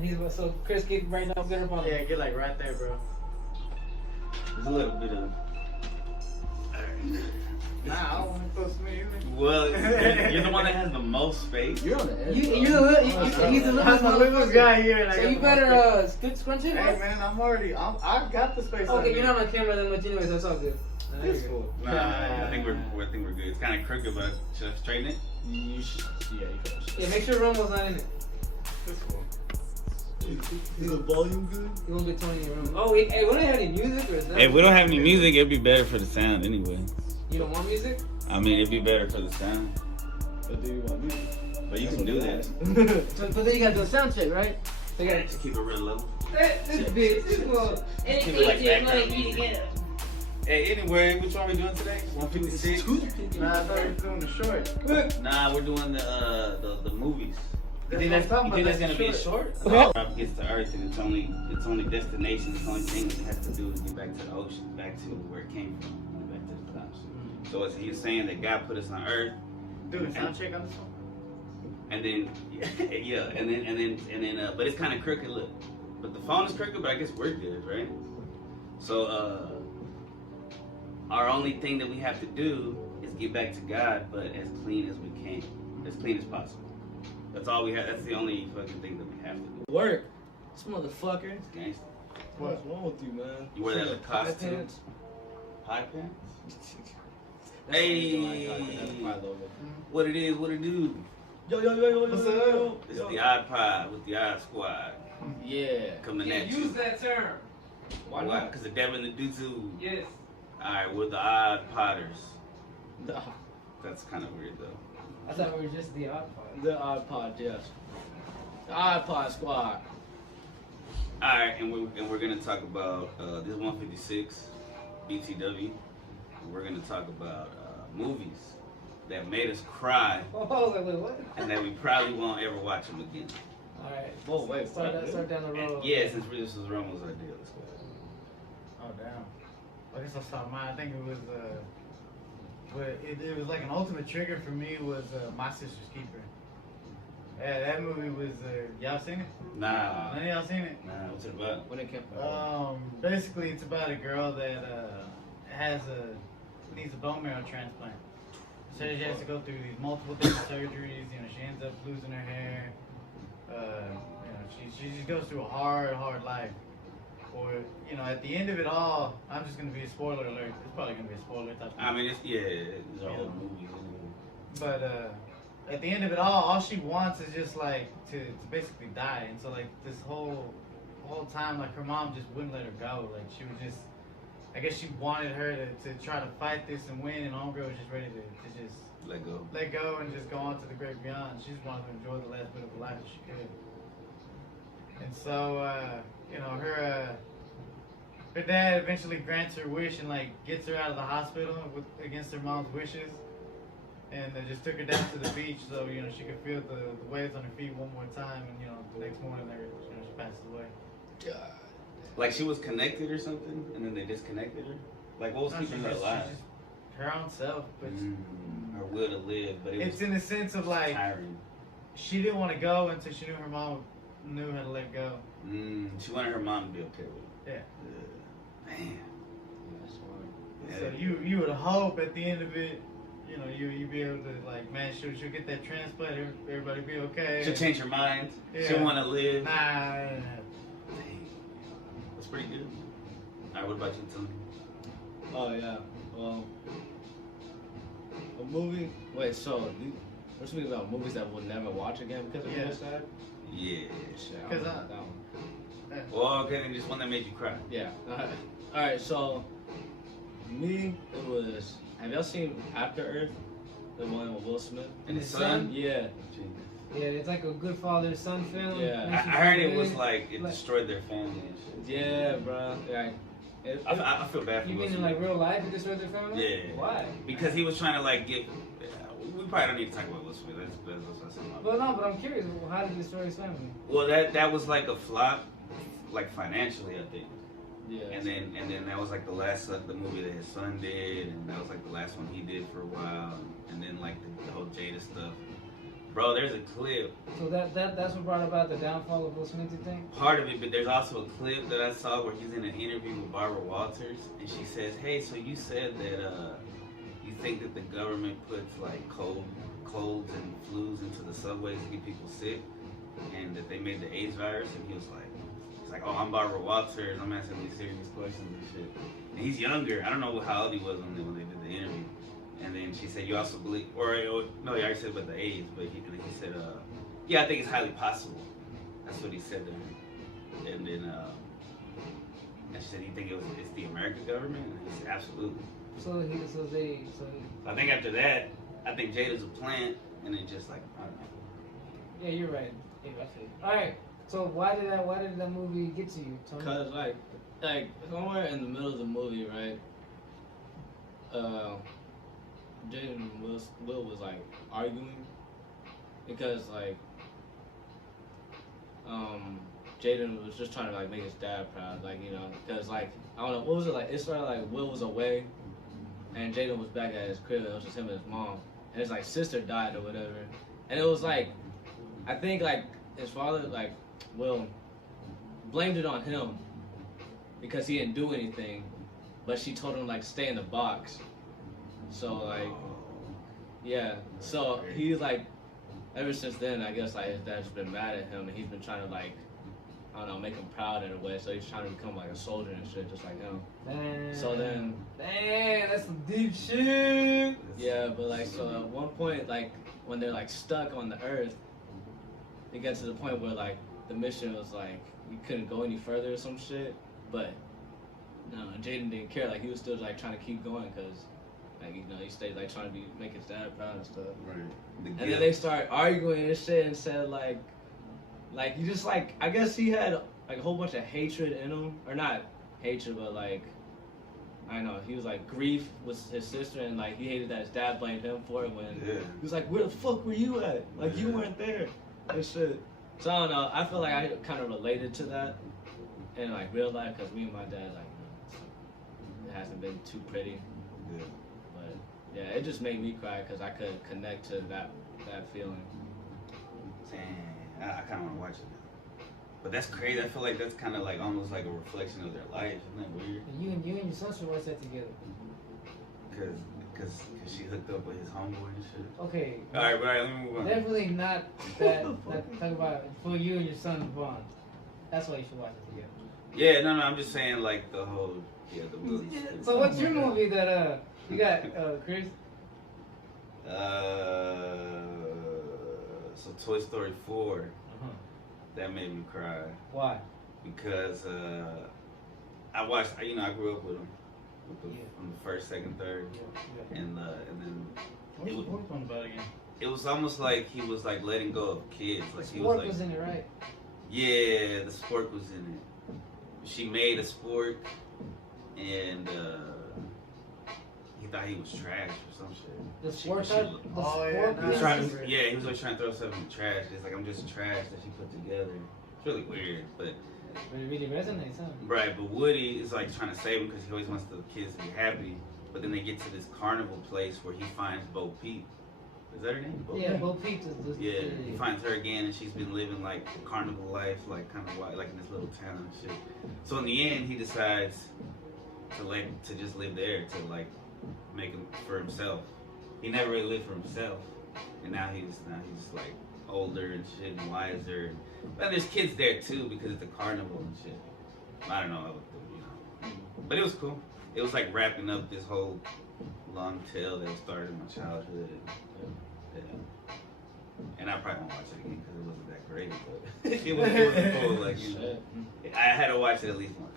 And he's so Chris get right now, get up on Yeah, get like right there, bro. There's a little bit of. Nah, I don't want to close to me either. Well, you're the one that has the most space. You're on the edge. You're the he's the I'm the littlest guy here. And So I got you the better most space. scrunch it. Hey man, I've got the space. Okay, you're not on camera that much anyway, so that's all good. It's cool. Nah, I think we're good. It's kind of crooked, but should I straighten it? You should. Yeah, you should. Yeah, make sure Romo's not in it. It's cool. Is the volume good? You won't get Tony in your room. Oh, wait, hey, we don't have any music or is that? If we don't have any music, it'd be better for the sound anyway. You don't want music? I mean, it'd be better for the sound. But do you want music? But you can do that. So, but then you gotta do a sound check, right? They gotta Just keep it real low. this bitch. Well, Keep it like background music. Hey, anyway, which one are we doing today? 156? Nah, I thought we were doing the short. Nah, we're doing the movies. You That's think what that's, I'm talking you think about, that's gonna be a that's short? Okay. Rob gets to Earth and its only destination, its only thing it has to do is get back to the ocean, back to where it came from, back to the clouds. So it's, he's saying that God put us on Earth, Doing a sound check on this one. and then but it's kind of crooked. Look, but the phone is crooked, but I guess we're good, right? So our only thing that we have to do is get back to God, but as clean as we can, as clean as possible. That's all we have. That's the only fucking thing that we have to do. Work. This motherfucker. It's gangster. What's wrong with you, man? You wear that like costume? High pants? Hey, what it is, what it do? Yo. What's up? It's the Odd Pod with the Odd Squad Yeah. coming yeah, at use you. that term. Why Why? not? Because the devil in the doo-doo. Yes. Alright, we're the Odd Potters. Nah. That's kind of weird though. I thought we were just the odd part. The iPod, yes. The iPod squad. Alright, and we're gonna talk about this 156 BTW. And we're gonna talk about movies that made us cry Oh, I was like, wait, what? and that we probably won't ever watch them again. All right. Whoa, wait. Start down the And road. yeah, since this was Romo's idea, let's go. Oh damn. I guess I'll start mine. I think it was but it was like an ultimate trigger for me was My Sister's Keeper. Yeah, that movie was y'all seen it? Nah. None of y'all seen it? Nah, what's it about? When it came from. Basically it's about a girl that needs a bone marrow transplant. So she has to go through these multiple different surgeries. You know, she ends up losing her hair. You know, she just goes through a hard life. Or, you know, at the end of it all, I'm just gonna be a spoiler alert. It's probably gonna be a spoiler type. I mean, it's a whole movie. But at the end of it all she wants is just like to basically die. And so like this whole time, like her mom just wouldn't let her go. Like she was just, I guess she wanted her to try to fight this and win, and homegirl was just ready to just Let go. and just go on to the great beyond. She just wanted to enjoy the last bit of her life as she could. And so, you know, her dad eventually grants her wish and like gets her out of the hospital against her mom's wishes, and they just took her down to the beach so you know she could feel the waves on her feet one more time. And you know, the next morning, she passes away. God. Like she was connected or something, and then they disconnected her. Like what was No, keeping her she's alive? just her own self, but Her will to live, but it it's was in the sense of like tiring. she didn't want to go until she knew her mom knew how to let go. She wanted her mom to be okay with it. Yeah. Man. Yeah. So you would hope at the end of it, you know, you be able to like, man, she'll get that transplant, everybody be okay. She'll change her mind. Yeah. She'll want to live. Nah. Dang. That's pretty good. Alright, what about you, Tony? Oh, yeah. Well, a movie. Wait, so we're speaking about movies that we'll never watch again because of this side? Yeah. Shit, Because that one. Well, okay, then just one that made you cry. Yeah. Alright, so me, it was. Have y'all seen After Earth? The one with Will Smith? And his son? Yeah. Yeah, it's like a good father-son film. Yeah. I heard it was like it destroyed their family and shit. Yeah, bro. Yeah. I feel bad for You Will mean in Smith. like real life it destroyed their family? Yeah. Why? Because he was trying to like get. We probably don't need to talk about Will Smith. That's Well, no, but I'm curious. How did it destroy his family? Well, that was like a flop, like financially, I think. Yeah. And then that was like the last the movie that his son did, and that was like the last one he did for a while. And then like the whole Jada stuff Bro, there's a clip. So that's what brought about the downfall of Will Smith, you think? Part of it, but there's also a clip that I saw where he's in an interview with Barbara Walters, and she says, "Hey, so you said that you think that the government puts like colds and flus into the subways to get people sick, and that they made the AIDS virus?" And he's like, "Oh, I'm Barbara Walters. I'm asking these serious questions and shit." And he's younger. I don't know how old he was when they did the interview. And then she said, "You also believe," or no, he already said about the AIDS, but he said, "Yeah, I think it's highly possible." That's what he said to her. And then, and she said, "You think it's the American government?" And he said, "Absolutely." I think after that, I think Jada's a plant, and then just like, I don't know. Yeah, you're right. Yeah, I feel you. All right. So why did that movie get to you, Tony? Cause like somewhere in the middle of the movie, right? Jaden and Will was like arguing because like Jaden was just trying to like make his dad proud, like, you know, because like I don't know what was it like. It started like Will was away and Jaden was back at his crib. It was just him and his mom, and his like sister died or whatever, and it was like I think like his father like Will blamed it on him because he didn't do anything, but she told him like stay in the box. So like, yeah. So he's like, ever since then, I guess like his dad's been mad at him, and he's been trying to like, I don't know, make him proud in a way. So he's trying to become like a soldier and shit, just like him. Damn. So then, damn, that's some deep shit. yeah. But like, so at one point, like when they're like stuck on the earth, it gets to the point where like the mission was like you couldn't go any further or some shit. But no, Jaden didn't care. Like he was still like trying to keep going because. Like, you know, he stayed like trying to make his dad proud and stuff. Right. And then they start arguing and shit and said like you just like I guess he had like a whole bunch of hatred in him, or not hatred, but like I don't know, he was like grief with his sister, and like he hated that his dad blamed him for it when he was like, "Where the fuck were you at? Like you weren't there," and shit. So I don't know. I feel like I kind of related to that in like real life because me and my dad like it hasn't been too pretty. Yeah. Yeah, it just made me cry because I could connect to that feeling. Damn, I kind of want to watch it now. But that's crazy. I feel like that's kind of like almost like a reflection of their life. Isn't that weird? You and your son should watch that together. Cause she hooked up with his homeboy and shit. Okay. All right, let me move on. Definitely not that. Talk about for you and your son's bond. That's why you should watch it together. Yeah, no, I'm just saying like the whole the movie. So what's your movie that you got, Chris? So Toy Story 4, that made me cry. Why? Because I watched, you know, I grew up with him, from the first, second, third, and then What's the fourth one about again? it was almost like he was like letting go of kids. Like The he sport was like, was in it, right? yeah, the sport was in it. She made a sport, and he thought he was trash or some shit. The sport she- type. she- The Oh, yeah, sport no, He was piece trying is- to, yeah, he was always trying to throw stuff in the trash. It's like, I'm just trash that she put together. It's really weird, but It really resonates, huh? right. But Woody is like trying to save him because he always wants the kids to be happy. But then they get to this carnival place where he finds Bo Peep. Is that her name? Bo Yeah, Peep? Bo Peep is Yeah, he finds her again, and she's been living like carnival life, like kind of like in this little town and shit. So in the end, he decides to just live there, to like make him for himself. He never really lived for himself, and now he's like older and shit and wiser. But there's kids there too because it's a carnival and shit. I don't know, you know. But it was cool. It was like wrapping up this whole long tale that started in my childhood. And I probably won't watch it again because it wasn't that great, but it was cool. Like, you know, I had to watch it at least once.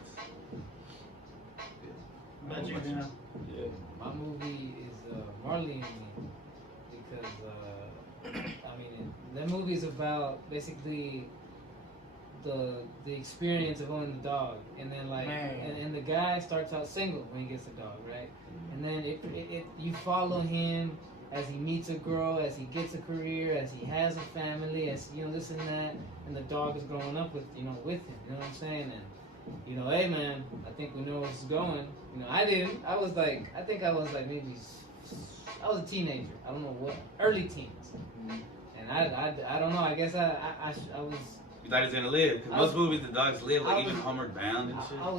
Yeah. About you, you know? Yeah. My movie is Marley and Me because I mean that movie is about basically the experience of owning the dog, and then like and the guy starts out single when he gets a dog, right? And then it you follow him as he meets a girl, as he gets a career, as he has a family, as you know this and that, and the dog is growing up with him. You know what I'm saying? And you know, hey man, I think we know where this is going. You know, I didn't. I was like maybe I was a teenager. I don't know what, early teens. And I don't know. I guess I was. You thought he was gonna live? Because most movies, the dogs live, like even Homeward Bound and shit. I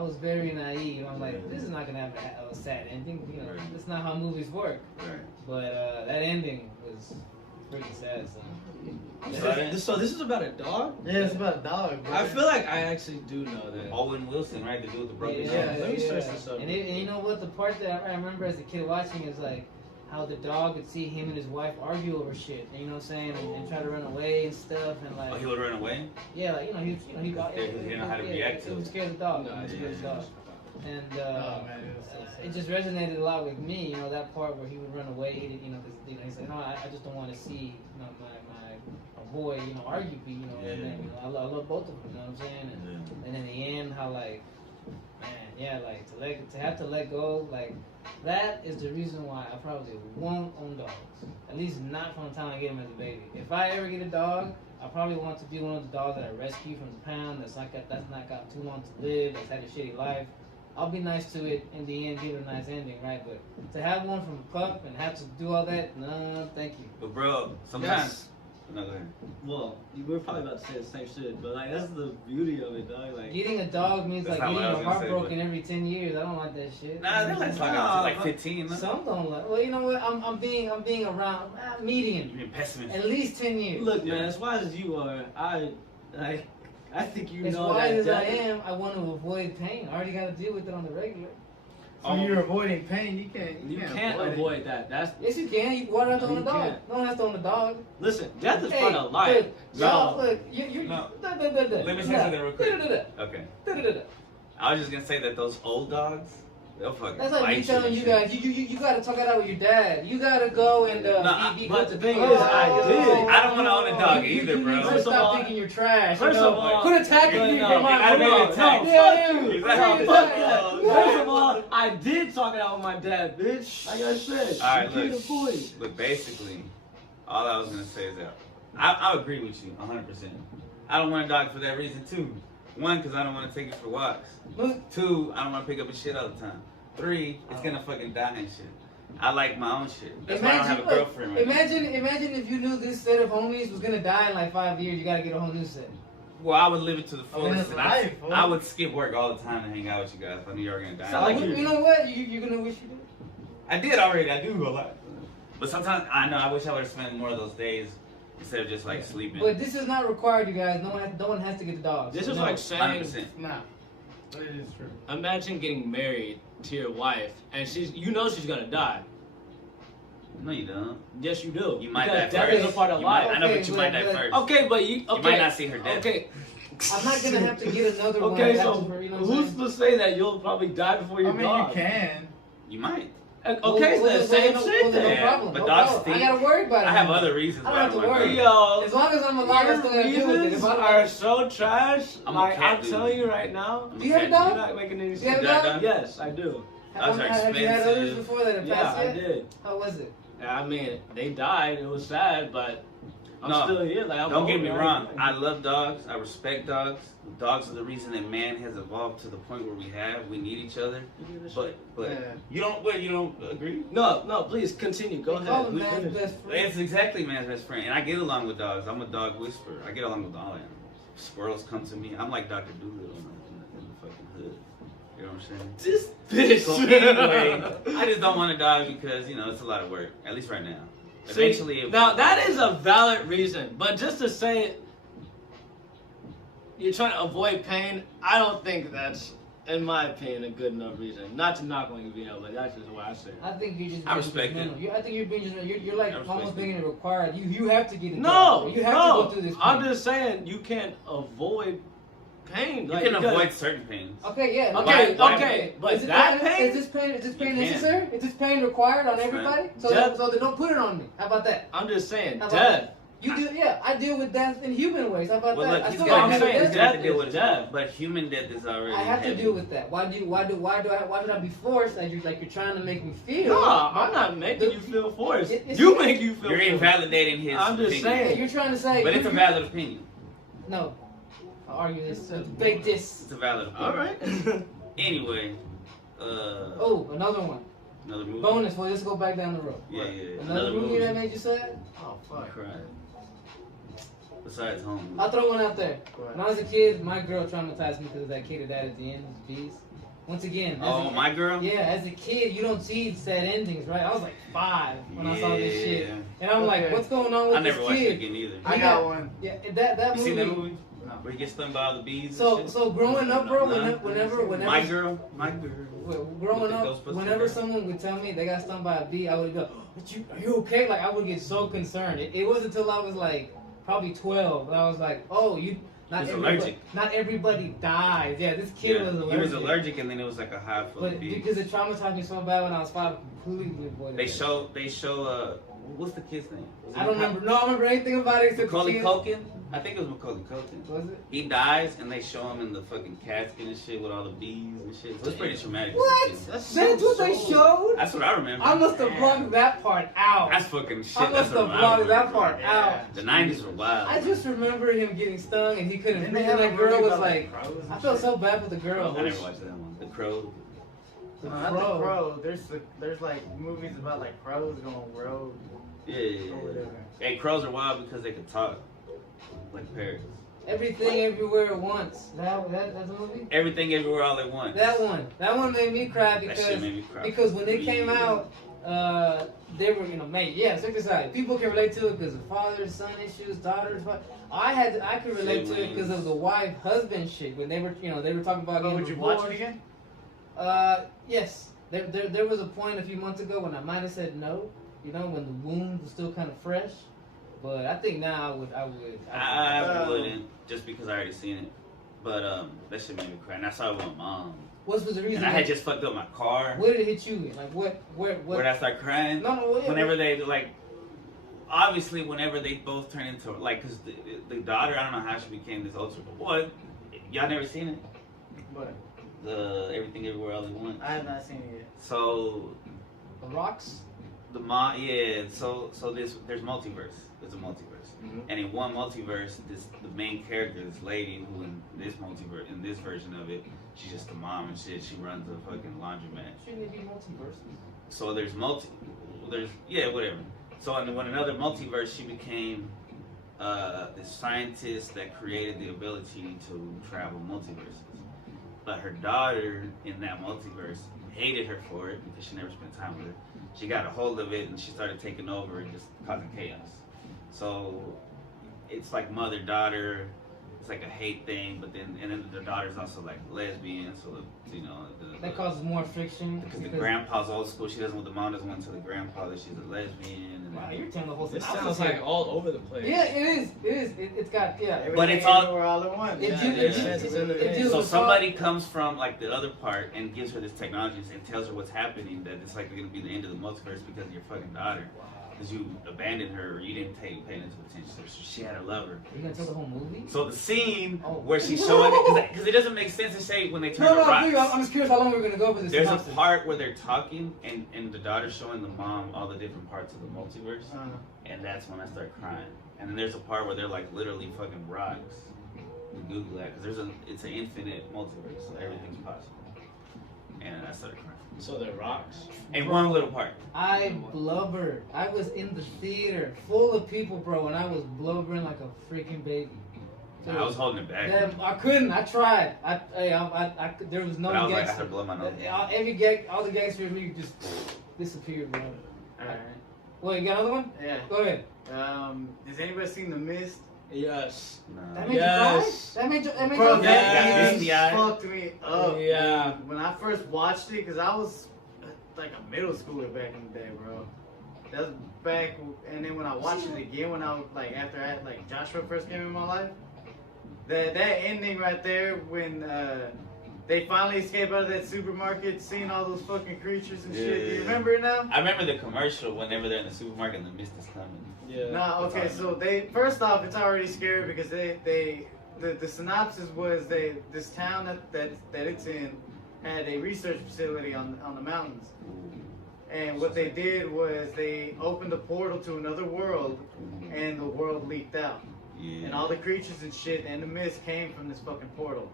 was very naive. I'm like, this is not gonna have a sad ending. You know, that's not how movies work. Right. But that ending was pretty sad. So this is about a dog? Yeah, it's about a dog, bro. I feel like I actually do know that. Owen Wilson, right? The dude with the broken Yeah, nose. Let me search this up. And you know what? The part that I remember as a kid watching is like how the dog would see him and his wife argue over shit. You know what I'm saying? And try to run away and stuff. And like, Oh, he would run away? yeah, like he He didn't know how to react to He it. was scared of the dog. No, He was yeah, scared of the yeah. dog. And Oh, man, it was so sad. it just resonated a lot with me. You know, that part where he would run away. You know, because he said, no, I just don't want to see my boy, you know, argue, you know, Yeah. and then, you know, I love both of them, you know what I'm saying? And in the end, how like, man, yeah, like to have to let go, like that is the reason why I probably won't own dogs. At least not from the time I get them as a baby. If I ever get a dog, I probably want to be one of the dogs that I rescue from the pound. That's not got too long to live. That's had a shitty life. I'll be nice to it in the end, give it a nice ending, right? But to have one from a pup and have to do all that, no, thank you. But bro, sometimes. No, go ahead. Well, you were probably about to say the same shit, but like that's the beauty of it, dog. Like Getting a dog means That's like not getting what I your was gonna heart say, broken but- every 10 years. I don't like that shit. Nah, they're like talking about like 15. No? Some don't like. Well, you know what? I'm being around median. You're being pessimist. At least 10 years. look, man, as wise as you are, I think you As know wise that. as I am, I want to avoid pain. I already got to deal with it on the regular. So you're avoiding pain. You can't avoid that. That's Yes, you can. You water out on You the dog. can't. No one has to own the dog. listen. Death is Hey, part of life. Look, y'all, look, you. No. Let Let me say something real quick. Okay. That's I was just gonna say that those old dogs, they'll fucking like bite me telling and you shit. guys, you got to talk it out with your dad. You got to go and be but good the to thing is, I did. I don't want to own a dog You either, need bro. to First of stop all- thinking you're trash. First you know? of all- quit attacking me. No, Come on, I made come it on. attack. Yeah, Fuck you. Exactly. No, fuck that. First of all, I did talk it out with my dad, bitch. Like I said. All right, you look. can't avoid. But basically, all I was gonna say is that I agree with you 100%. I don't want a dog for that reason too. One, because I don't want to take it for walks. Look, 2, I don't want to pick up his shit all the time. 3, it's gonna fucking die and shit. I like my own shit. That's why I don't have a girlfriend right now. Imagine if you knew this set of homies was gonna die in like 5 years. You gotta get a whole new set. Well, I would live it to the Oh, fullest. that's and life, fool. I would skip work all the time to hang out with you guys if I knew you were gonna die. Sound like You know what? You're gonna wish you did. I did already. I do a lot. But sometimes I know I wish I would have spent more of those days instead of just like sleeping. But this is not required, you guys. No one has to get the dogs. This is No. like saying, 100%. Nah, but it is true. imagine getting married to your wife, and she's gonna die. No, you don't. Yes, you do. You might Because die death first. is a part of You might- life. I know, Okay, but you but- might die but- first. Okay, but you You might not see her death. Okay. I'm not gonna have to get another one. Okay, after so her, you know what I'm who's saying? to say that you'll probably die before I your mean, dog? you can. You might. Okay, Well, then same well, shit well, then. No Yeah, problem. but no dogs problem. stink. I gotta worry about it. I have now. other reasons I why don't I have don't to want worry. to. Yo, As long as I'm alive, I still gotta deal with it. reasons If I are so trash. I'm a Like cat I'm dude. telling you right now, Do you have a you're dog? not making any You have sense. a dog? dog? Yes, I do. Dogs are Have you had others expensive. before that have Yeah, passed I yet? did. How was it? I mean, they died. It was sad, but I'm No, still here. Like, I'm Don't get old, me man. wrong. I love dogs. I respect dogs. Dogs are the reason that man has evolved to the point where we have. We need each other. But Yeah. you don't agree? No, please continue. Go They call ahead. him We man's finished. best friend. It's exactly man's best friend, and I get along with dogs. I'm a dog whisperer. I get along with all animals. Squirrels come to me. I'm like Dr. Doolittle in the fucking hood. You know what I'm saying? This bitch. So anyway, I just don't want to die because it's a lot of work. At least right now. Eventually, it now that is a valid reason, but just to say you're trying to avoid pain, I don't think that's, in my opinion, a good enough reason. Not to knock on you, but that's just what I say. I think you're just. I respect it. I think you're being just. You're like I respect almost it. being required. You have to get it. No, You have to go through this. I'm pain. just saying you can't avoid pain. You Like, can because- avoid certain pains. Okay, yeah. Okay, Why- okay, but Is this that pain. Is this pain You necessary? Is this pain required on everybody? So Death- so they don't put it on me. How about that? I'm just saying, How about death. that? You do, yeah. I deal with death in human ways. How about Well, that? look, I he's still gonna I'm have gotta to, deal saying with he's death. gonna have to deal with is it. death. But human death is already. I have to heavy. deal with that. Why should I be forced? Like you're trying to make me feel. No, I'm not making you feel forced. It's- You make you feel You're forced. invalidating his. I'm just opinion. saying. You're trying to say. But it's a valid opinion. No. I'll argue this. Debate this. It's a valid opinion. All right. Anyway, Oh, another one. Another movie. Bonus. Well, let's go back down the road. Yeah. Another movie that made you sad? Oh fuck. Cried. Besides home. I'll throw one out there. When I was a kid, my girl traumatized me because of that kid that died at the end of Bees. Once again. My girl? Yeah, as a kid, you don't see sad endings, right? I was like 5 when I saw this shit. And I'm like, what's going on with this kid? I never watched it again either. I got one. Yeah, that you movie. seen that movie? No. Where he gets stung by all the bees So and shit? so growing up, bro, whenever My girl. growing up, whenever someone would tell me they got stung by a bee, I would go, are you okay? Like, I would get so concerned. It wasn't until I was like probably 12 that I was like, oh, not everybody dies. Yeah, this kid was allergic. He was allergic, and then it was like a hive full of bees. Because it traumatized me so bad when I was 5, I completely avoided They show what's the kid's name? I don't remember. No, I don't remember anything about it except Macaulay Culkin? I think it was Macaulay Culkin. Was it? He dies, and they show him in the fucking casket and shit with all the bees and shit. So it's pretty traumatic. What? That's what they showed? That's what I remember. I must have blocked that part out. That's fucking shit. I must have blocked that part out. The 90s were wild. I just remember him getting stung, and he couldn't breathe, and that girl was like, I felt so bad for the girl. I never watched that one. The Crow. Not the Crow. There's like movies about like crows going rogue. Yeah. Hey, crows are wild because they can talk like parrots. Everything, Everywhere at Once. That's a movie? Everything, Everywhere, All at Once. That one made me cry because when they came out, they were, check this out. People can relate to it because of father, son issues, daughters. I could relate to it because of the wife-husband shit. When they were talking about. Would you watch it again? Yes. There was a point a few months ago when I might have said no. When the wound was still kind of fresh. But I think now I wouldn't, just because I already seen it. But that shit made me cry. And I saw it with my mom. What was the reason? And I had just fucked up my car. Where did it hit you? Like where did I start crying? No. Whenever they obviously whenever they both turn into because the daughter, I don't know how she became this ultra. What? Y'all never seen it? What? The Everything Everywhere All at Once. I have not seen it yet. So the rocks. The mom, yeah. So there's multiverse. There's a multiverse, and in one multiverse, the main character, this lady who in this version of it, she's just a mom and shit. She runs a fucking laundromat. Shouldn't it be multiverses? So there's whatever. So in another multiverse, she became this scientist that created the ability to travel multiverses. But her daughter in that multiverse hated her for it because she never spent time with her. She got a hold of it and she started taking over and just causing chaos. So it's like mother-daughter. It's like a hate thing, but then the daughter's also like lesbian, so that causes more friction. Because the grandpa's old school. She doesn't want the mom doesn't want to tell the grandpa that she's a lesbian. And wow, you're telling the whole thing. This sounds like all over the place. Yeah, it is. It's got But it's all at once. So somebody comes from like the other part and gives her this technology and tells her what's happening. That it's like going to be the end of the multiverse because of your fucking daughter. Because you abandoned her or you didn't pay attention. So she had a lover. You're gonna tell the whole movie? So the scene where she's showing it, because it doesn't make sense to say when they turn the rocks. Please, I'm just curious how long we're gonna go for this. There's a part where they're talking and the daughter's showing the mom all the different parts of the multiverse, and that's when I start crying. And then there's a part where they're like literally fucking rocks. You Google that because it's an infinite multiverse, so everything's possible. And I started crying. So they're rocks? In one little part. I blubbered. I was in the theater full of people, bro, and I was blubbering like a freaking baby. So I was holding it back. I couldn't. I tried. There was no but I was gags. like, I had to blow my nose. All the gags for me just disappeared, bro. Alright. Well, you got another one? Yeah. Go ahead. Has anybody seen The Mist? Yes. No. That made you cry? That made you Bro, cry? that fucked me up. Yeah. When I first watched it, because I was like a middle schooler back in the day, bro. That was back, and then when I watched it again, when I was like, after Joshua first came in my life, that ending right there when they finally escape out of that supermarket, seeing all those fucking creatures and shit. Do you remember it now? I remember the commercial whenever they're in the supermarket and the mist is coming. Yeah. No, okay, so first off, it's already scary because the synopsis was this town that it's in had a research facility on the mountains. And what they did was they opened a portal to another world and the world leaked out. Yeah. And all the creatures and shit and the mist came from this fucking portal.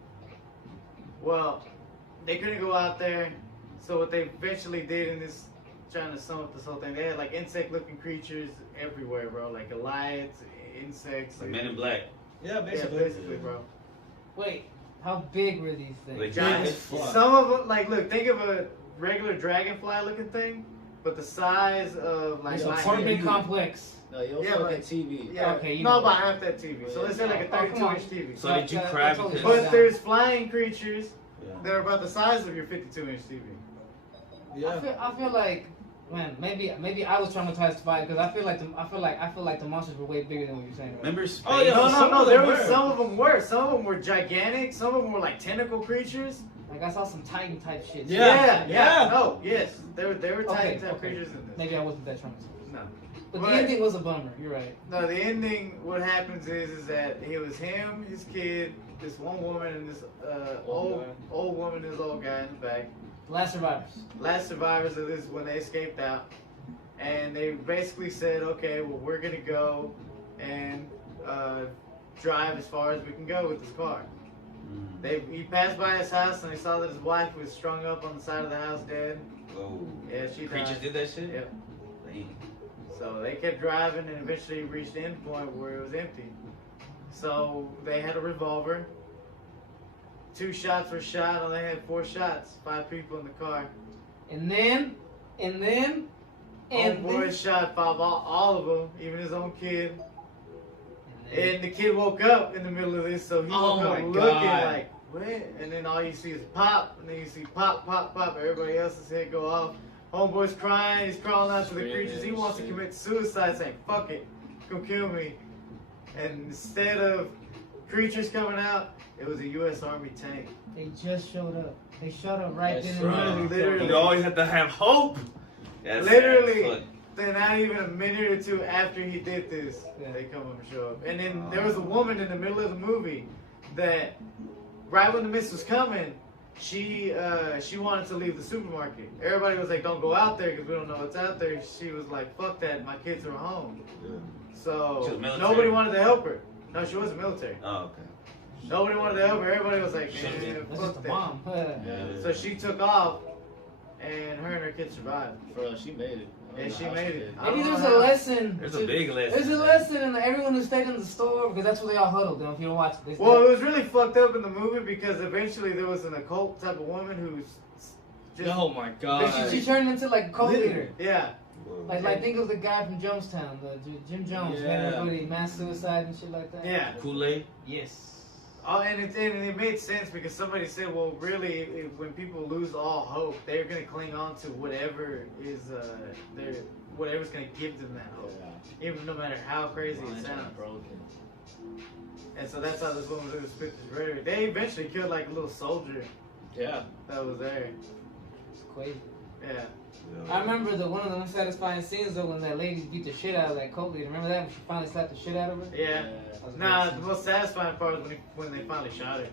Well, they couldn't go out there, so what they eventually did in this trying to sum up this whole thing, they had like insect-looking creatures everywhere, bro. Like Goliaths, insects. Like Men in Black. Yeah, Yeah, basically, bro. Wait, how big were these things? Like Giant. giant. fuck. Some of them, like, look, think of a regular dragonfly-looking thing, but the size of like It's my apartment hand. complex. No, you'll Yeah, fucking but- TV. Yeah, Okay, you no, know about that. half that TV. So Yeah. let's say like a Oh, come on. 32-inch TV. So did you That- cry that's all because? it is. But there's flying creatures Yeah. that are about the size of your 52-inch TV. I feel like, man, maybe I was traumatized by it because I feel like the monsters were way bigger than what you're saying. Right? Remember Space? Oh, yeah, No, some no, of there them was were. some of them were. Some of them were gigantic. Some of them were like tentacle creatures. Like I saw some Titan type shit. Yeah. No, yes, there were Titan Okay, type okay. creatures in this. Maybe I wasn't that traumatized. No. But But- the ending was a bummer. You're right. No, the ending. What happens is that it was him, his kid, this one woman, and this old woman, this old guy in the back. Last survivors. Last survivors of this when they escaped out, and they basically said, okay, well we're gonna go and drive as far as we can go with this car. He passed by his house and they saw that his wife was strung up on the side of the house dead. Whoa. Yeah, she Creatures died. did that shit? Yep. Dang. So they kept driving and eventually reached the end point where it was empty. So they had a revolver. 2 shots were shot, and they had 4 shots. 5 people in the car. And then. Boy shot 5, all of them, even his own kid. And the kid woke up in the middle of this, so he Oh woke up my looking God. like, what? And then all you see is pop, and then you see pop, pop, pop. Everybody else's head go off. Homeboy's crying, he's crawling after the Screaming creatures. He and wants to shit. commit suicide, saying, fuck it, go kill me. And instead of creatures coming out, it was a U.S. Army tank. They just showed up. They showed up right That's then and right. there. Literally. You always have to have hope. That's Literally. sad as fuck. Then not even a minute or 2 after he did this, Yeah. they come up and show up. And then there was a woman in the middle of the movie that, right when the mist was coming, she wanted to leave the supermarket. Everybody was like, "Don't go out there because we don't know what's out there." She was like, "Fuck that, my kids are home." Yeah. So She was military? nobody wanted to help her. No, she wasn't military. Oh, okay. Nobody wanted to help her. Everybody was like, Should've been. That's fuck just a that. bomb. Yeah. So she took off, and her kids survived. Bro, she made it. I don't And know she how made it. did. I Maybe don't there's know a how. lesson. There's a big lesson. There's a lesson in everyone who stayed in the store because that's where they all huddled. If you don't watch this. Well, it was really fucked up in the movie because eventually there was an occult type of woman who's just Oh my god. she turned into like a cult leader. yeah. Like think of the guy from Jonestown, the Jim Jones, Yeah. had everybody mass suicide and shit like that. Yeah. Kool-Aid? Yes. Oh, and it made sense because somebody said, well, really, when people lose all hope, they're gonna cling on to whatever is whatever's gonna give them that hope, even no matter how crazy it Mine's sounds. broken. And so that's how this woman was able to spit this rhetoric. They eventually killed like a little soldier Yeah. that was there. It's crazy. Yeah. I remember one of the unsatisfying scenes though when that lady beat the shit out of that cult leader. Remember that when she finally slapped the shit out of her? Yeah. That was a Nah, great the scene. most satisfying part was when they finally shot her.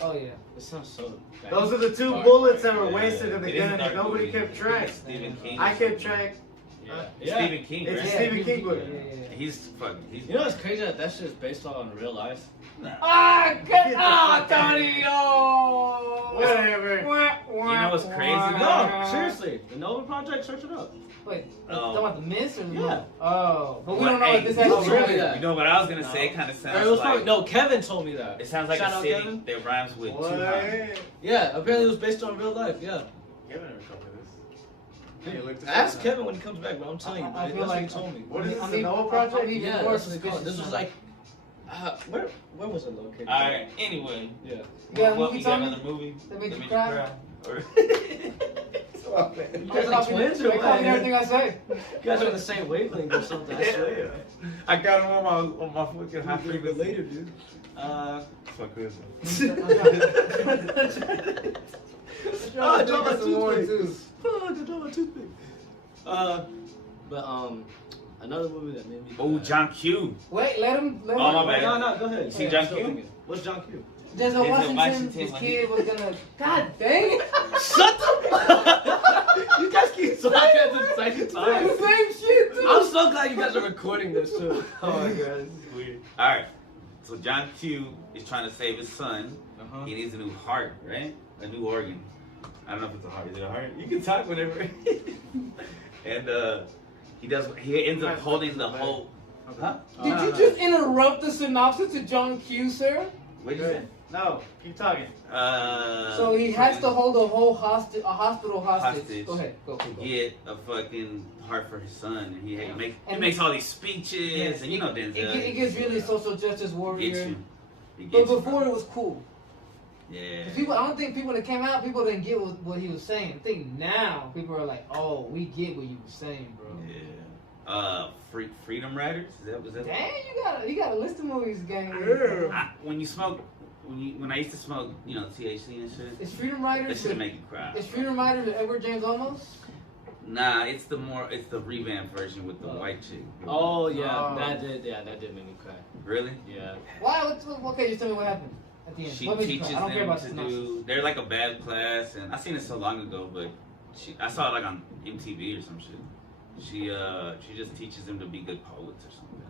Oh yeah. It sounds so bad. Those are the 2 Dark. bullets that were Yeah. wasted in the It is a gun and dark nobody movie. kept track. Stephen King. I kept track. Yeah. It's Yeah. Stephen King, It's right? a Stephen King book. Yeah. He's fucking. He's You know what's crazy? That shit's based on real life. Ah, Get good. the Ah, fuck out of Tony. here. Oh. Whatever. You know what's crazy? No, seriously. The Nova Project, search it up. Wait, Oh. talking about the mist or the Yeah. Oh, but we Well, don't know hey, if this you actually told me happened. that. You know what I was gonna No. say? It kind of Or sounds it was like. probably, no, Kevin told me that. It sounds like Shout a out city Kevin. that rhymes with What? Tupac. Yeah, apparently it was based on real life. Yeah. Kevin never told me this. Hey, look this Ask up. Kevin when he comes back, bro. I'm telling you, I man, feel that's what he like- told me. What is this, I'm the even- Noah Project? I'm even Yeah, more that's what they call it. suspicious This was now. like, where was it located? Alright, anyway. Yeah. Yeah, what, movie you got Tommy? another movie? That made you you cry? Or- You guys are twins or They copy what? everything I say. You guys are on the same wavelength or something. I swear. I got him on my fucking high frequency. Later, dude. Fuck this. Oh, I dropped my Some more, toothpick. too. Fuck, I dropped my toothpick. But another movie that made me. Oh, cry. John Q. Wait, let him. Oh, my bad. No, go ahead. You see Yeah, John I'm still Q? thinking. What's John Q? Denzel Denzel Washington, Washington, his when kid was gonna. God dang it! Shut the You guys keep talking at the same time. The same shit too. I'm so glad you guys are recording this too. Oh my god, this is weird. Alright, so John Q is trying to save his son. Uh-huh. He needs a new heart, right? A new organ. I don't know if it's a heart. Is it a heart? You can talk whenever. And he ends up holding the whole. Huh? Did you just interrupt the synopsis to John Q, sir? What did you say? No, keep talking. So he has to hold a whole hospital hostage. Go ahead, go. Get a fucking heart for his son, and he makes all these speeches, yes, and you know Denzel. It gets really social justice warrior. But before it was cool. Yeah. People, I don't think people that came out, people didn't get what he was saying. I think now people are like, oh, we get what you were saying, bro. Yeah. Freedom Riders. Was that? Dang, you got a list of movies, gang. When I used to smoke, THC and shit. Is Freedom Riders? That shit make you cry. Is Freedom Riders with Edward James Olmos? Nah, it's the revamped version with the white chick. Oh yeah, that did make me cry. Really? Yeah. Why? Okay, just tell me what happened at the end. She what made you teaches cry? I don't care them about to the synopsis. do. They're like a bad class, and I seen it so long ago, but I saw it like on MTV or some shit. She just teaches them to be good poets or something.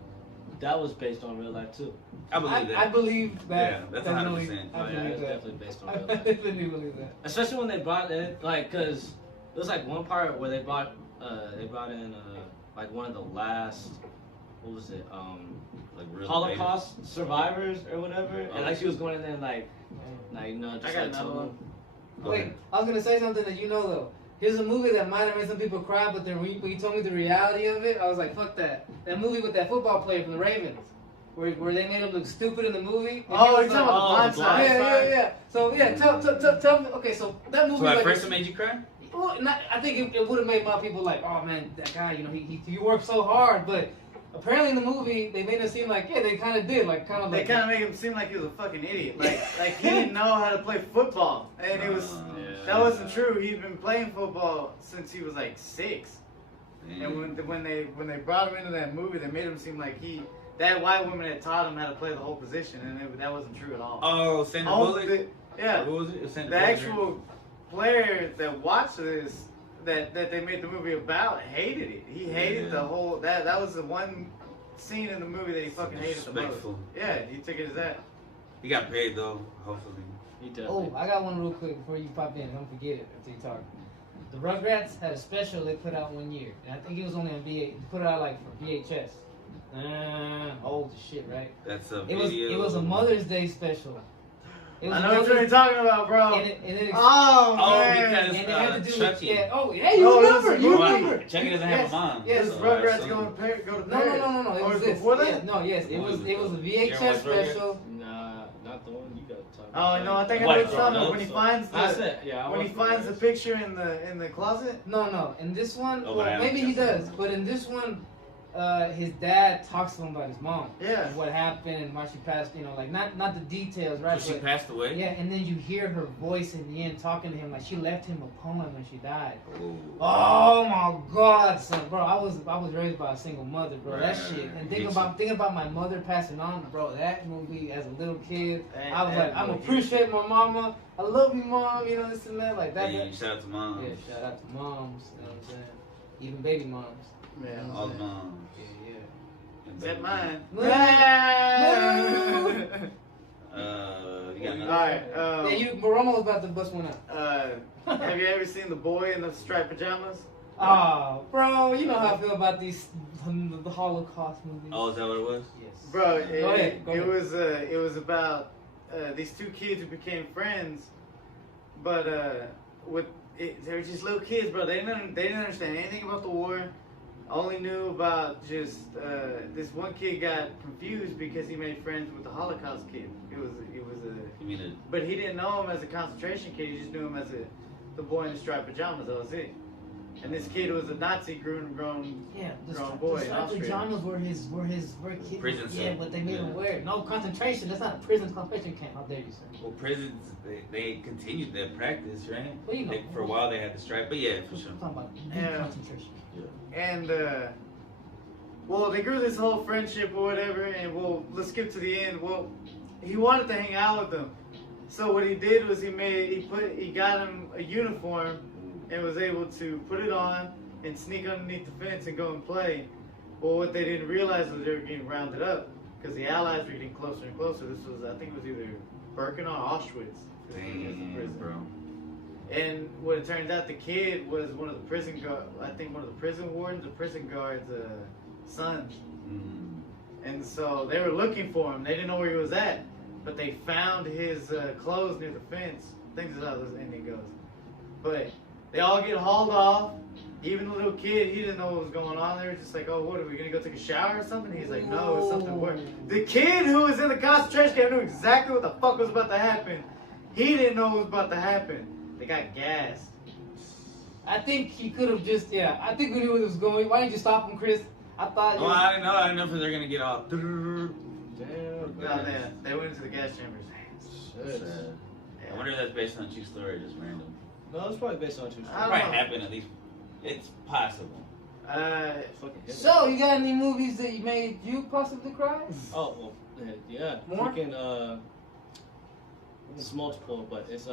That was based on real life too. I believe that. I believe that. Yeah, that's definitely, 100%. I Oh yeah, believe it's that. definitely based on I real life. definitely believe that. Especially when they brought in, like, cause it was like one part where they brought in like one of the last, what was it, Like real Holocaust survivors or whatever, and like she was going in there and like just I got like another told one. them. Wait, I was gonna say something that you know though. Here's a movie that might have made some people cry, but then when you told me the reality of it, I was like, fuck that. That movie with that football player from the Ravens, where they made him look stupid in the movie. Oh, you're talking about the Blind Side. Yeah. So yeah, tell me. Okay, so that movie. So at like, first it made you cry? Well, I think it would have made my people like, oh man, that guy, he worked so hard, but apparently in the movie they made it seem like they kind of did, like kind of They like. kind of make him seem like he was a fucking idiot. Like he didn't know how to play football, and it was that wasn't true. He'd been playing football since he was like 6. And when they brought him into that movie, they made him seem like that white woman had taught him how to play the whole position, and that wasn't true at all. Oh, Sandra Bullock? Yeah. What was it? The actual player that watched this, that they made the movie about, hated it. He hated the whole, that was the one scene in the movie that he fucking hated the most. Yeah, he took it as that. He got paid though, hopefully. He did. Oh, I got one real quick before you pop in. Don't forget it until you talk. The Rugrats had a special they put out one year, and I think it was only on VH. They put it out like for VHS. Old as shit, right? That's a It video. was a Mother's Day special. It was I know what you're talking about, bro. And it Oh, man. and it had to do with Chucky. you Oh, remember? it was You a movie. remember? Chucky doesn't have a mom. Yes. This So, Rugrats go to Paris. No. It Or was it this. before that? Yeah, no, yes. It was a You ever VHS watch Rugrats? special. Nah, not the one you got to talk Oh about. no, I think I know What, what you're talking about. no? When he finds I the said, yeah. I when he watched finds the Rugrats. picture in the closet. No. In this one, Oh, but I maybe he haven't does. But in this one, his dad talks to him about his mom. Yeah. And what happened and why she passed. Like not the details, right? So she but, passed away? yeah, and then you hear her voice in the end talking to him like she left him a poem when she died. Oh. Oh my God, son, bro! I was raised by a single mother, bro. That Right. shit, and think about my mother passing on, bro. That movie as a little kid, I was That like, I'm movie. appreciate my mama. I love you, mom. This and that, like that. Hey, shout out to mom. Yeah, shout out to moms. You know what I'm saying? Even baby moms. Yeah. All the moms. Yeah. Except mine. No. You got another? Alright, Yeah, Romo was about to bust one out. have you ever seen the boy in the striped pajamas? Oh, bro, you know how I feel about the Holocaust movies. Oh, is that what it was? Yes. Bro, Go ahead. it was about these two kids who became friends, but they were just little kids, bro. They didn't understand anything about the war. Only knew about just this one kid got confused because he made friends with the Holocaust kid. It was a. You mean But he didn't know him as a concentration kid. He just knew him as the boy in the striped pajamas. That was it. And this kid was a Nazi grown Yeah, grown boy in The Austria. pajamas were kids. Prison Yeah, cell. what they made Yeah. him wear. No concentration. That's not a prison concentration camp. How dare you, sir? Well, prisons, they continued that practice, right? Well, you know. For a while they had the stripe, but yeah, for sure. I'm talking about Yeah. concentration. And well, they grew this whole friendship or whatever, and let's skip to the end. Well, he wanted to hang out with them, so what he did was he got him a uniform and was able to put it on and sneak underneath the fence and go and play. Well, what they didn't realize was they were getting rounded up because the Allies were getting closer and closer. This was, I think, it was either Birkenau or Auschwitz. Damn, bro. And what it turns out, the kid was one of the prison wardens or prison guards' sons. And so they were looking for him. They didn't know where he was at, but they found his clothes near the fence. I think that's how this ending goes. But they all get hauled off. Even the little kid, he didn't know what was going on. They were just like, oh, what, are we going to go take a shower or something? He's like, no, it's something worse. The kid who was in the concentration camp knew exactly what the fuck was about to happen. He didn't know what was about to happen. They got gassed. I think he could have just, I think we knew where it was going. Why didn't you stop him, Chris? I thought Oh, I didn't know. I didn't know if they're going to get all... Damn. No, they went into the gas chambers. Shit. I wonder if that's based on a true story or just random. No, it's probably based on true It story. probably happened at least. It's possible. Fucking hit So, you got any movies that made you possibly cry? Oh, well, yeah. More? Freaking, it's multiple, but it's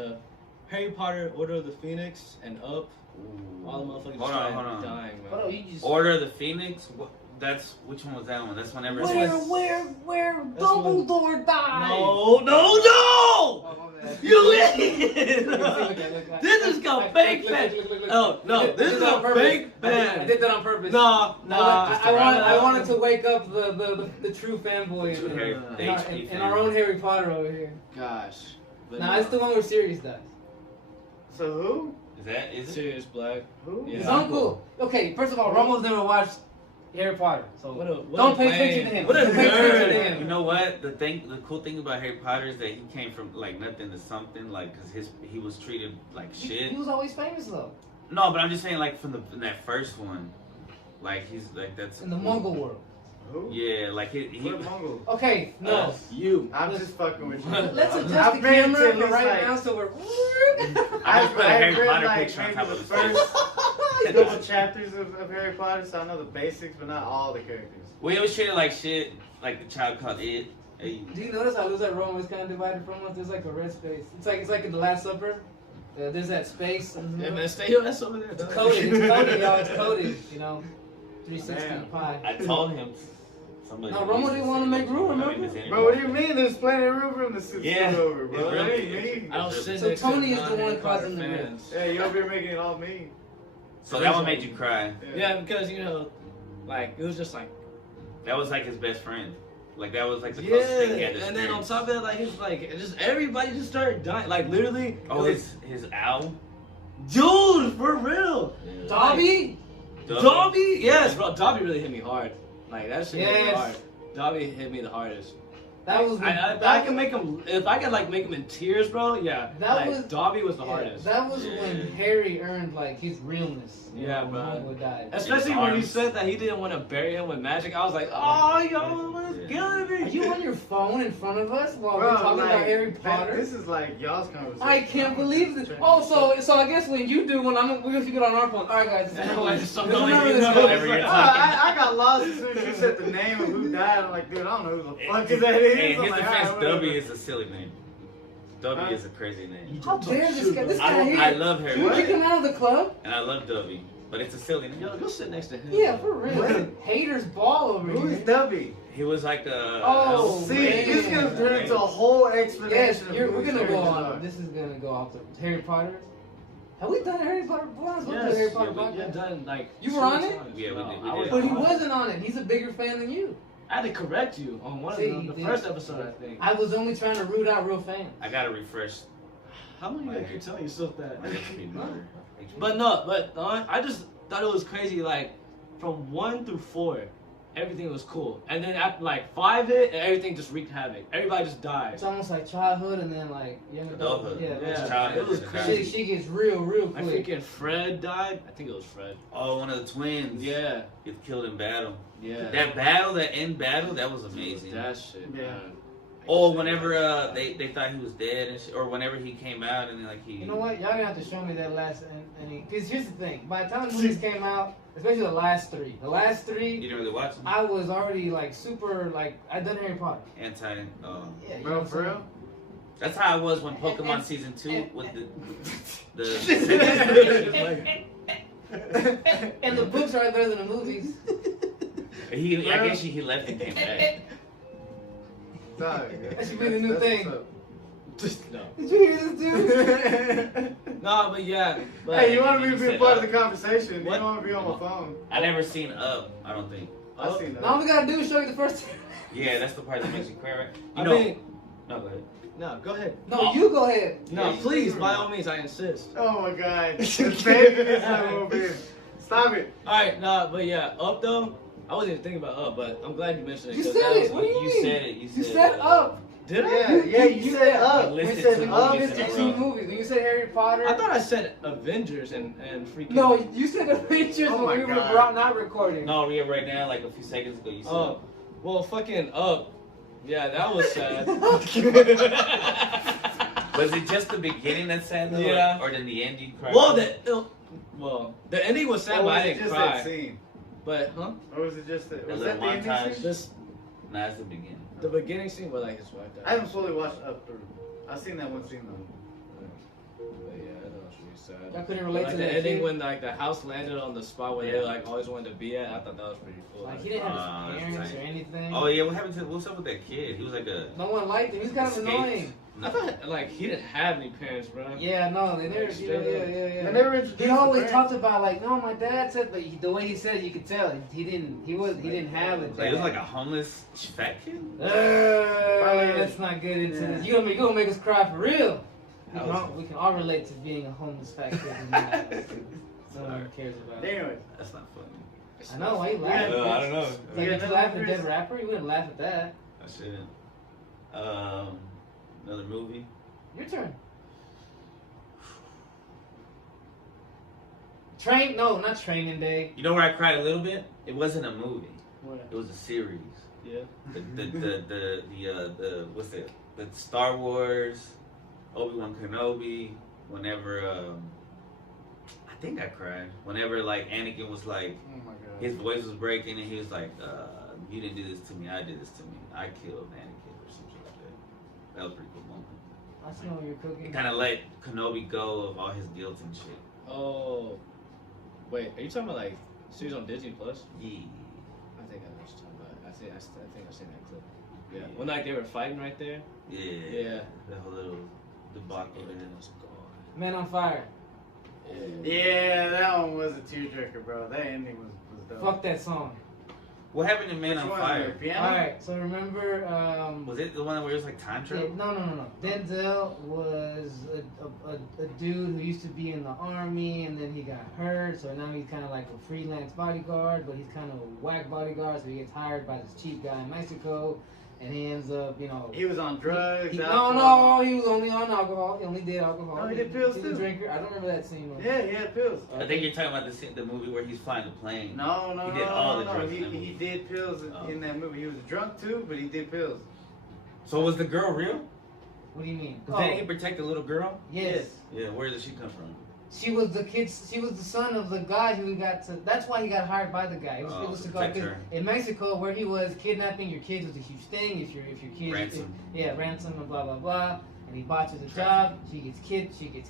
Harry Potter, Order of the Phoenix, and Up. Ooh. All the motherfuckers Hold just on. dying, man. Oh, you just... Order of the Phoenix? That's which one was that one? That's whenever Where That's Dumbledore died? No! Oh, my bad. You idiot! Look, This is got fake fan. Oh, no, this is a fake I fan. did that on purpose. Nah. I wanted to wake up the true fanboy in our own Harry Potter over here. Gosh. Nah, it's the one where Sirius dies. So who? Is it? Sirius Black. Who? Yeah. His uncle. Okay, first of all, Rumbles never watched Harry Potter, so What don't a pay lame. attention to him. What a Don't pay attention to nerd. him. You know what? The cool thing about Harry Potter is that he came from like nothing to something. Like, cause he was treated like shit. He was always famous though. No, but I'm just saying, like, in that first one, like he's like that's In the Mongol world. Who? Yeah, like he What Mongol? Okay, no. You. I'm just fucking with you. Let's adjust I've the been to camera at for least, right like- now so we're... I just put a Harry read Potter like picture on maybe top the of his first couple chapters of Harry Potter, so I know the basics, but not all the characters. We always treated like shit, like the child called it. Hey. Do you notice how that Rome was kind of divided from us? There's like a red space. It's like in the Last Supper. There's that space. Yeah, man, stay your ass over there. It's dog. coded, y'all. It's coded, you know. 360 Man. pie. I told him. Somebody No, Romo didn't want to make room, remember? Bro, what do you mean? There's plenty of room for him to sit Yeah. over, bro. It's That really- ain't me. I don't sit So next Toney to is the one non-Harry Potter causing the fans. Yeah, you over here making it all me. So that one made you cry. Yeah, because like it was just like That was like his best friend. Like that was like the closest thing he had to and then on experience. top of it, like it's like it just everybody just started dying. Like literally, Oh, it was- his owl. dude, for real. Dobby? Dobby, yes, bro. Dobby really hit me hard. Like that shit hit me Yes. hard. Dobby hit me the hardest. That was the, I can make him if I could like make him in tears, bro. Yeah, That like, was- Dobby was the yeah, hardest. that was Yeah. when Harry earned like his realness. Yeah, when bro. Homewood died. Especially His when he arms. said that he didn't want to bury him with magic. I was like, oh, yo, what's Yeah. good? Are you on your phone in front of us while Bro, we're talking like, about Harry Potter? This is like y'all's conversation. I can't believe this. Oh, so I guess when you do one, we're gonna get on our phone. All right, guys. Yeah, like, just some remember noise, this you know, guy. whenever you're Oh, talking. I got lost as soon as you said the name of who died. I'm like, dude, I don't know who the fuck is that is. Hey, I'm his like, defense, alright, whatever. Dubby is a silly name. Dubby Huh? is a crazy name. How dare this guy? This guy here. I love Harry You kick Potter, him out of the club? and I love Dubby, but it's a silly name. Yo, go sit next to him. Yeah, for real. What? Haters ball over Who is here. Dubby? He was like a. Oh, See, man. this is gonna turn into a whole explanation. Yes, of we're who gonna these go characters on. are. This is gonna go off the Harry Potter. Have we done a Harry Potter? Yes, Yes, Harry Potter yeah, we- podcast. done like. You were on two it? times. Yeah, we No, did- we I was did. But he on it. wasn't on it. He's a bigger fan than you. I had to correct you on one See, of them, the you first did. episode, I think. I was only trying to root out real fans. I gotta refresh How long you keep telling yourself that? my HP meter. But no, I just thought it was crazy. Like from 1 through 4, everything was cool, and then after like 5 hit, everything just wreaked havoc. Everybody just died. It's almost like childhood and then like young Adulthood. Yeah, Yeah, Childhood it was is crazy. She gets real I quick. freaking Fred died. I think it was Fred. Oh, one of the twins. Yeah, Gets killed in battle. yeah. That end battle, that was amazing. That shit. Yeah. Man. Or whenever they thought he was dead, and or whenever he came out and like he. You know what? Y'all gonna have to show me that last ending. Because here's the thing. By the time the movies came out, especially the last three, You didn't really watch him. I was already like super like I'd done Harry Potter. Anti. Yeah, you know Bro, what I'm for saying? real? That's how I was when Pokemon And- season 2 and- with the And the books are better than the movies. I guess he left and came back. Dog, That should be the new that's thing. what's up. No. Did you hear this dude? No, but yeah. But Hey, you want me to You be a said part Up. of the conversation? What? You don't want to be on my phone. I never seen Up. I don't think. I seen that. All we gotta do is show you the first. Yeah, that's the part that makes you cry, right? You I know. mean, No, go ahead. no, go ahead. No, you go ahead. No, Yeah, please, you- by all means, I insist. Oh my god. Let's baby this a little bit. Stop it. Alright, nah, but yeah, Up though, I wasn't even thinking about Up, but I'm glad you mentioned it. You 'cause said that it. was What do like- You mean? said it. You You said said Up. Did I? Yeah, you said Up. You We listed said two Up. movies Listed in a two row. movies. When you said Harry Potter. I thought I said Avengers and freaking. No, you said Avengers Oh when my we were God. not recording. No, Rhea, right now, like a few seconds ago, you said. Oh, well, fucking Up. Yeah, that was sad. Was it just the beginning that's sad though? Yeah. Or then the end you cried? Well, the ending was sad, Or but was I it didn't just cry. that scene? But Or was it just that? Was little that the ending montage. scene? Just Nah, it's the beginning. the beginning scene where like his wife died. I haven't fully watched Up through. I've seen that one scene though. But yeah, that was really sad. I couldn't relate Like to the that ending kid. when like the house landed on the spot where Yeah. they like always wanted to be at. I thought that was pretty cool. Like he didn't have That's his parents tight. or anything. Oh, yeah, what's up with that kid? He was like a. No one liked him. He's kind of escaped. annoying. I thought like he didn't have any parents, bro. Yeah, no, they never. Straight Yeah, up. yeah. They never introduced He the always parents. talked about like, no, my dad said, but the way he said it, you could tell he didn't have a Like, dad. it was like a homeless fat kid? Let's not get into Yeah. this. You gonna make us cry for real. How was it? We can all relate to being a homeless fat kid in the house. No one cares about. Anyway, That's not funny. I know why you Yeah, laughing. I don't know. Like, Yeah, if you no, laugh at a Chris. dead rapper, you wouldn't laugh at that. I shouldn't. Another movie. Your turn. Not Training Day. You know where I cried a little bit? It wasn't a movie. What? It was a series. Yeah. The what's it? The Star Wars, Obi-Wan Kenobi. Whenever I think I cried. Whenever like Anakin was like, oh my god. his voice was breaking and he was like, "You didn't do this to me. I did this to me. I killed Anakin or something like that." That was a pretty cool moment. I smell you're cooking. It kind of let Kenobi go of all his guilt and shit. Oh, wait, are you talking about like series on Disney Plus? Yeah. I think I know what you're talking about. I think I've seen that clip. Yeah. Yeah. When like they were fighting right there. Yeah. Yeah. That whole little debacle there. Everything was gone. Man on Fire. Yeah, that one was a tearjerker, bro. That ending was dope. Fuck that song. What happened to Man Which on one? Fire? The piano? Alright, so remember, Was it the one where it was like time yeah, travel? no. Denzel was a dude who used to be in the army and then he got hurt, so now he's kind of like a freelance bodyguard, but he's kind of a whack bodyguard, so he gets hired by this cheap guy in Mexico, and he ends up, He was on drugs. No, alcohol. he was only on alcohol. He only did alcohol. Oh, he did pills He's a too. drinker. I don't remember that scene. Though. Yeah, he had pills. I think you're talking about the movie where he's flying the plane. No. He did all the drugs in He, that movie. he did pills Oh. in that movie. He was drunk too, but he did pills. So was the girl real? What do you mean? Didn't he protect the little girl? Yes. Yeah, where did she come from? She was the son of the guy who got to. That's why he got hired by the guy. It was to the guy protect her. in Mexico where he was kidnapping your kids was a huge thing. If your kids, Ransom. ransom and blah blah blah. And he botches the job. She gets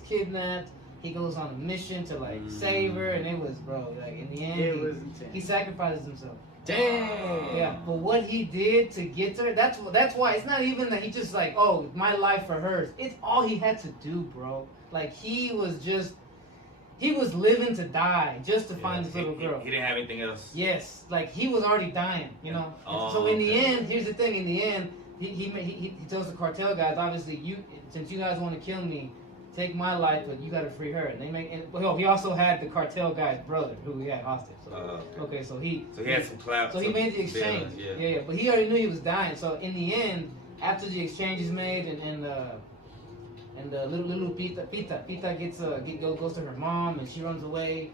kidnapped. He goes on a mission to like save her, and it was like in the end It was he intense. sacrifices himself. Damn. Yeah, but what he did to get to her, that's why it's not even that he just like, oh, my life for hers. It's all he had to do, bro. Like he was living to die just to find this little girl. He didn't have anything else. Yes, like he was already dying, you know. Oh, So in the okay. end, here's the thing. In the end, he tells the cartel guys, obviously, since you guys want to kill me, take my life, but you got to free her. And he also had the cartel guy's brother who he had hostage. So, okay, so he had some clout. So he made the exchange. Yeah. But he already knew he was dying. So in the end, after the exchange is made, and the little Pita goes to her mom, and she runs away.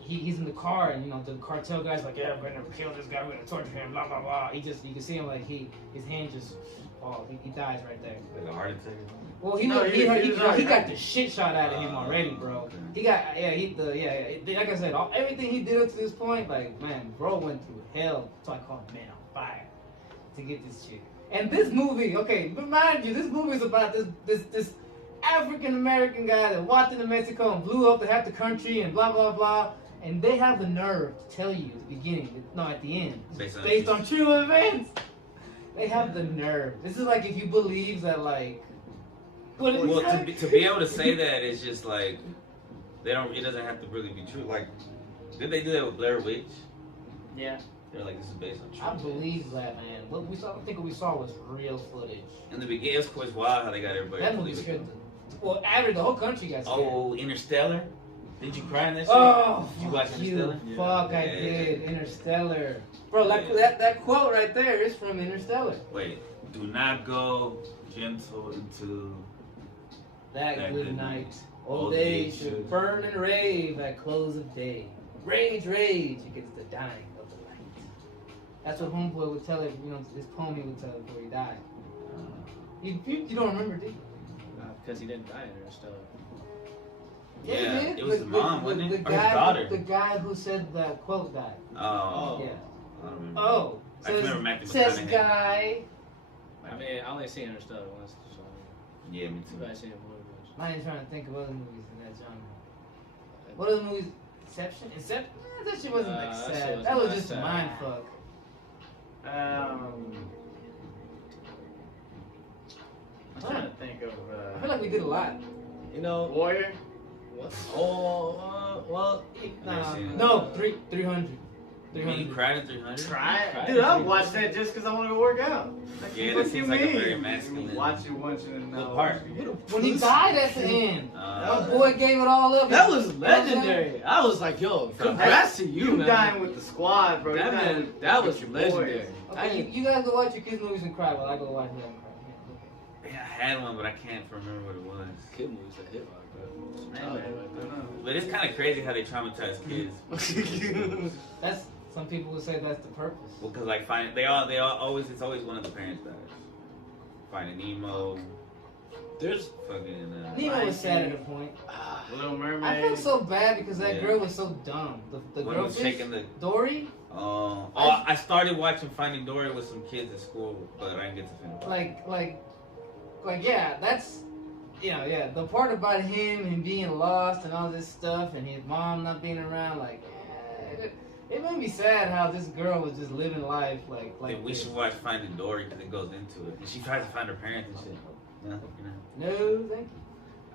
He's in the car, and the cartel guy's like, yeah, we're gonna kill this guy, we're gonna torture him, blah blah blah. You can see him like his hand just falls. He dies right there. Like a heart attack. Well, No, he was got the shit shot out of him already, bro. He got like I said, everything he did up to this point, like man, bro went through hell. So I call him Man on Fire to get this chick. And this movie, okay, remind you, this movie is about this African American guy that walked into Mexico and blew up to half the country and blah blah blah. And they have the nerve to tell you at the beginning, at the end, based on true events. They have the nerve. This is like if you believe that like Well, to be able to say that is just like they don't. It doesn't have to really be true. Like, did they do that with Blair Witch? Yeah. They're like, this is based on true. I believe that, man. What we saw, I think what we saw was real footage. In the beginning, it's quite wild how they got everybody. That movie scared the whole country got scared. Oh, Interstellar. Did you cry in that shit? Oh, did you watch Interstellar? You. Fuck, I did. Interstellar. Bro, that quote right there is from Interstellar. Wait, do not go gentle into that good night. Old age should burn and rave at close of day. Rage, rage against the dying of the light. That's what Homeboy would tell it, this poem he would tell it before he died. You don't remember, do you? Because he didn't die in Interstellar. Yeah, Yeah, he did. it was his mom, wasn't it? Or his daughter. The guy who said that quote died. Oh. Yeah. I don't remember. Oh. I remember Matthew Says McConaughey. guy. I mean, I only seen Interstellar once, so. Yeah, me too. But I seen it more than once. I ain't trying to think of other movies in that genre. What other movies? Inception? That shit wasn't like that shit sad. wasn't That was that just sad. mind fuck. I'm trying to think of. I feel like we did a lot. You know, Warrior. what? Oh, well, No, 300. You mean you cried at 300? Try it. Try Dude, it. I watched that just because I want to go work out. Like, Yeah, what that you seems like a mean? very masculine- You watch it once and then What part? When he died at the end. Uh, My boy gave it all up. that was legendary. I was like, yo, congrats to you, man. dying with the squad, bro. That You dying man, with- that with was your legendary. boys. Okay, you guys go watch your kids' movies and cry while I go watch them cry. yeah, I had one, but I can't remember what it was. Kid movies that hit hard, bro. Man, But it's kind of crazy how they traumatize kids. That's some people would say that's the purpose. Well, cause like they all always it's always one of the parents dies. Finding Nemo, There's fucking. Nemo was sad at a point. Little Mermaid. I felt so bad because that Yeah. girl was so dumb. The One girl was shaking the. Dory. I started watching Finding Dory with some kids at school, but I didn't get to finish. Like yeah, that's yeah. The part about him being lost and all this stuff, and his mom not being around, like it made me sad how this girl was just living life like. We this. should watch Finding Dory because it goes into it, and she tries to find her parents and shit. No, No, thank you.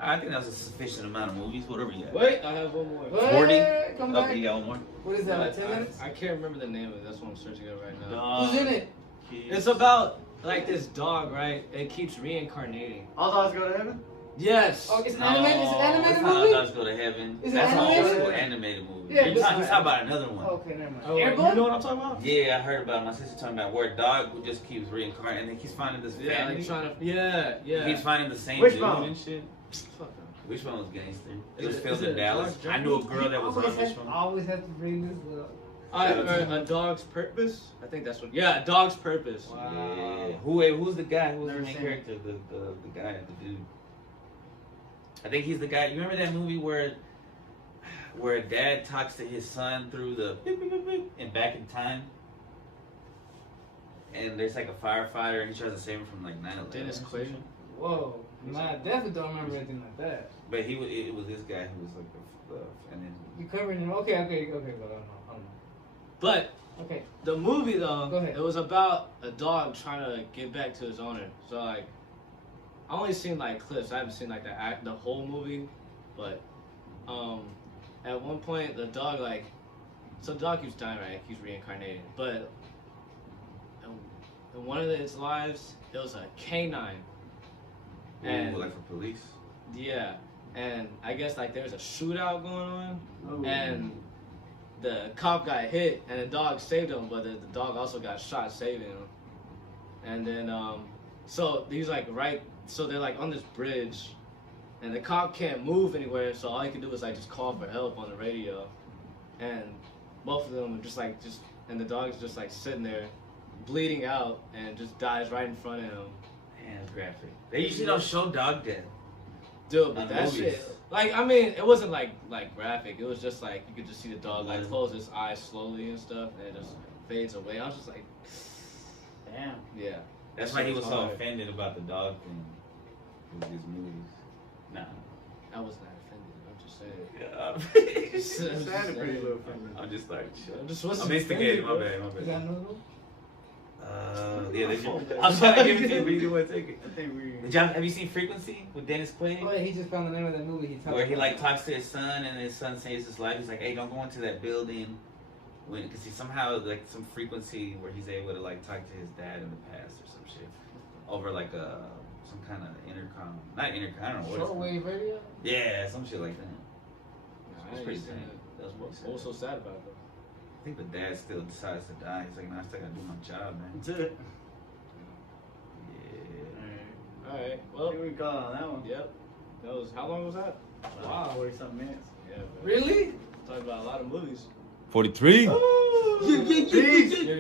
I think that was a sufficient amount of movies. Whatever you got. wait, I have one more. Wait, 40? Come back. Okay, you got one more. What is that? Like 10 minutes? I can't remember the name of it. That's what I'm searching it right now. Who's in it? It's about like this dog, right? It keeps reincarnating. All dogs go to heaven? Yes. Oh, it's an animated. It's an animated It's not movie. Dogs Go to Heaven. Is it That's an old animated? school animated movie. Yeah, He's but- talking about another one. Okay, never mind. Oh, you Airbud? know what I'm talking about? Yeah, I heard about it. My sister talking about where a dog just keeps reincarnating and he keeps finding this Yeah, family. like trying to. Yeah, yeah. He keeps finding the same Wishbone. dude and shit. Fuck them. Wishbone was gangster. It Is was it- filmed is in it Dallas. George I knew a girl that was on I Wishbone. always have to bring this up. I heard A Dog's Purpose. I think that's what. Yeah, A Dog's Purpose. Wow. Yeah. Who's the guy? Who's the Never main seen character? The guy, the dude. I think he's the guy. You remember that movie where a dad talks to his son through the beep, beep, beep, beep, and back in time? And there's like a firefighter and he tries to save him from like 9/11. Dennis or something. Quaid. Whoa. No, I definitely don't remember anything like that. But it was this guy who was like and then You covering him? Okay, but I don't know. But Okay. the movie though, Go ahead. it was about a dog trying to get back to his owner. So like, I only seen like clips. I haven't seen like the whole movie, but at one point the dog so the dog keeps dying, right? It keeps reincarnating, but in one of its lives it was a canine. And like for police. yeah, and I guess like there was a shootout going on, and the cop got hit, and the dog saved him, but the dog also got shot saving him. And then so he's like so they're like on this bridge, and the cop can't move anywhere, so all he can do is like just call for help on the radio, and both of them are just and the dog's just like sitting there, bleeding out, and just dies right in front of him. Man, it's graphic. They usually don't show dog death. Dude, but On that movies. shit, like, I mean, it wasn't like graphic. It was just like you could just see the dog like Yeah. close his eyes slowly and stuff, and it just fades away. I was just like, Damn. yeah. That's That why he shit was was so hard. offended about the dog thing with his movies. Nah. I was not offended. I'm just saying. Yeah. Sounded pretty little friendly. I'm just like, shit. I just wasn't I'm instigating. My offended, bad. You got another one? Yeah, I'm trying to give it to you, but you didn't want to take it. I think we. Have you seen Frequency with Dennis Quaid? Oh, yeah, he just found the name of that movie. He talked Where he about like it. talks to his son, and his son saves his life. He's like, "Hey, don't go into that building," because he somehow like some frequency where he's able to like talk to his dad in the past or some shit over like some kind of intercom, not intercom. I don't know what it's called. Shortwave radio. Yeah, some shit like that. Nah, It's I pretty ain't seen tame. it. That's What was so sad about it? I think the dad still decides to die. He's like, "No, I still gotta do my job, man." That's it. Yeah. Alright, I well, think we call on that one. yep. That was, how long was that? Wow, 40 something minutes. Yeah, man. Really? Talked about a lot of movies. 43. Peace. Yeah.